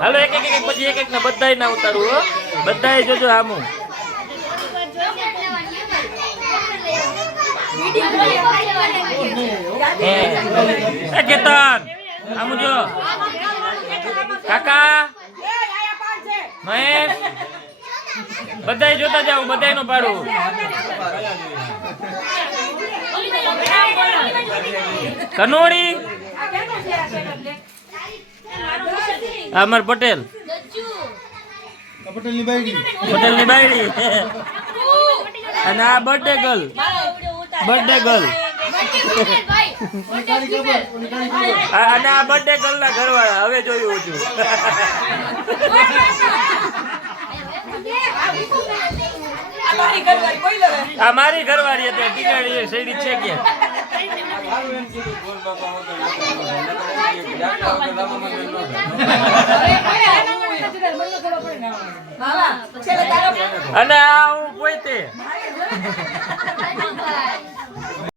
હાલો એક પછી એક ને બધાય ના ઉતારું હો, બધાય જોજો આમું. કેતન આમું જો કાકા મહેશ બધાય જોતા જાવ, બધાય નું પાડું. કનોડી અમર પટેલ, પટેલ ની બાયડી અને આ બર્થડે ગર્લ, બર્થડે ગર્લ અને આ બર્થડે ગર્લ ના ઘરવાળા. હવે જોયું છું આ મારી ઘરવાળી હતી, ટીકાડી શેડી છે કે અને આ હું પોતે